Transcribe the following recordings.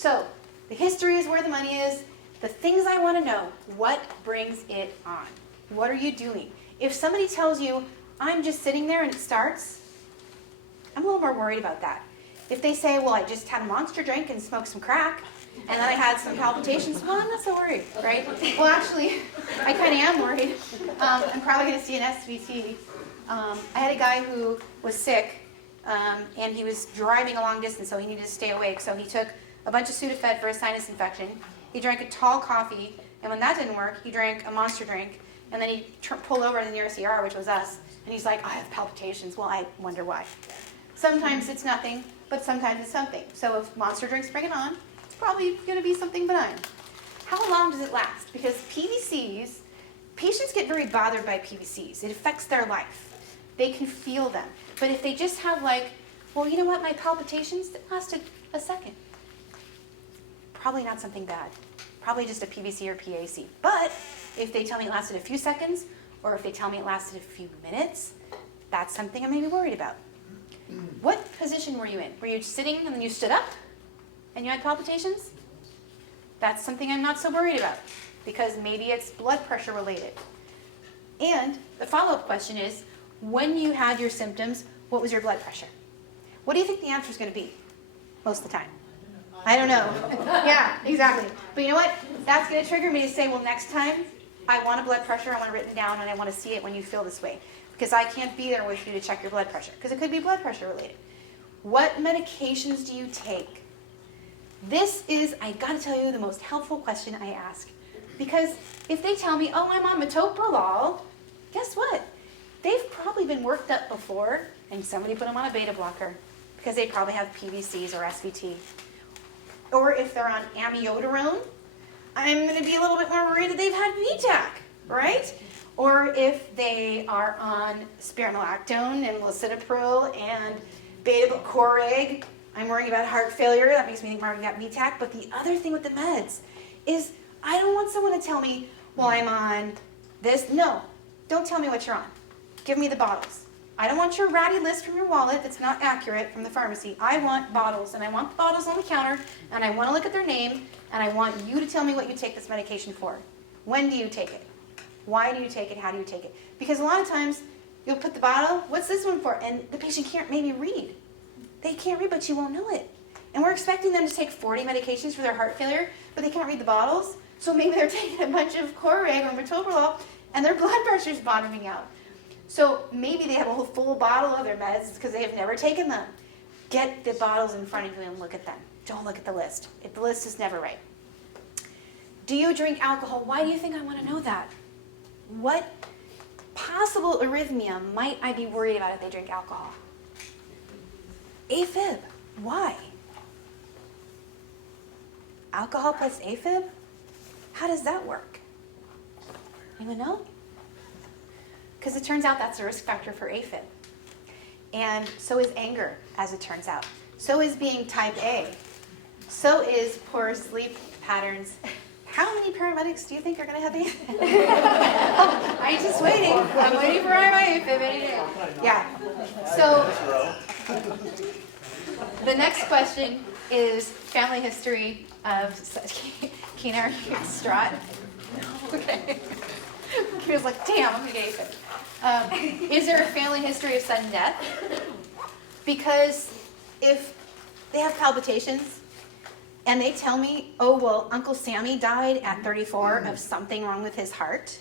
So the history is where the money is. The things I want to know, what brings it on? What are you doing? If somebody tells you, I'm just sitting there and it starts, I'm a little more worried about that. If they say, well, I just had a monster drink and smoked some crack, and then I had some palpitations, well, I'm not so worried, right? Well, actually, I kind of am worried. I'm probably going to see an SVT. I had a guy who was sick, and he was driving a long distance, so he needed to stay awake. So he took a bunch of Sudafed for a sinus infection. He drank a tall coffee, and when that didn't work, he drank a monster drink, and then he pulled over to the nearest ER, which was us, and he's like, I have palpitations. Well, I wonder why. Sometimes it's nothing, but sometimes it's something. So if monster drinks bring it on, it's probably going to be something benign. How long does it last? Because PVCs, patients get very bothered by PVCs. It affects their life. They can feel them. But if they just have like, well, you know what, my palpitations lasted a second. Probably not something bad. Probably just a PVC or PAC. But if they tell me it lasted a few seconds, or if they tell me it lasted a few minutes, that's something I may be worried about. What position were you in? Were you sitting and then you stood up and you had palpitations? That's something I'm not so worried about, because maybe it's blood pressure related. And the follow-up question is, when you had your symptoms, what was your blood pressure? What do you think the answer is going to be most of the time? I don't know. Yeah, exactly. But you know what? That's going to trigger me to say, well, next time I want a blood pressure, I want it written down, and I want to see it when you feel this way. Because I can't be there with you to check your blood pressure. Because it could be blood pressure related. What medications do you take? This is, I got to tell you, the most helpful question I ask. Because if they tell me, oh, I'm on metoprolol, guess what? They've probably been worked up before, and somebody put them on a beta blocker. Because they probably have PVCs or SVT. Or if they're on amiodarone, I'm going to be a little bit more worried that they've had VTAC, right? Or if they are on spironolactone and lisinopril and beta-coreg, I'm worrying about heart failure. That makes me think more about VTAC. But the other thing with the meds is I don't want someone to tell me, well, I'm on this. No, don't tell me what you're on. Give me the bottles. I don't want your ratty list from your wallet that's not accurate from the pharmacy. I want bottles, and I want the bottles on the counter, and I want to look at their name, and I want you to tell me what you take this medication for. When do you take it? Why do you take it? How do you take it? Because a lot of times, you'll put the bottle, what's this one for? And the patient can't maybe read. They can't read, but you won't know it. And we're expecting them to take 40 medications for their heart failure, but they can't read the bottles. So maybe they're taking a bunch of Coreg or metoprolol, and their blood pressure's bottoming out. So maybe they have a whole full bottle of their meds because they have never taken them. Get the bottles in front of you and look at them. Don't look at the list. If the list is never right. Do you drink alcohol? Why do you think I want to know that? What possible arrhythmia might I be worried about if they drink alcohol? AFib. Why? Alcohol plus AFib? How does that work? Anyone know? Because it turns out that's a risk factor for AFib. And so is anger, as it turns out. So is being type A. So is poor sleep patterns. How many paramedics do you think are going to have AFib? Oh, I'm just waiting. I'm waiting for my AFib any day. Yeah. So the next question is family history of Keen, are you distraught? Okay. He was like, damn, I'm going to get AFib. Is there a family history of sudden death? Because if they have palpitations and they tell me, oh, well, Uncle Sammy died at 34 of something wrong with his heart,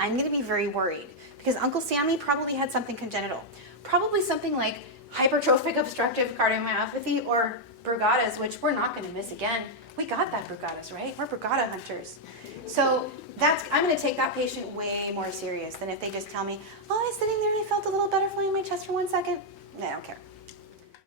I'm going to be very worried. Because Uncle Sammy probably had something congenital. Probably something like hypertrophic obstructive cardiomyopathy or Brugada's, which we're not going to miss again. We got that Brugada's, right? We're Brugada hunters. So I'm going to take that patient way more serious than if they just tell me, oh, I was sitting there and I felt a little butterfly in my chest for 1 second. I don't care.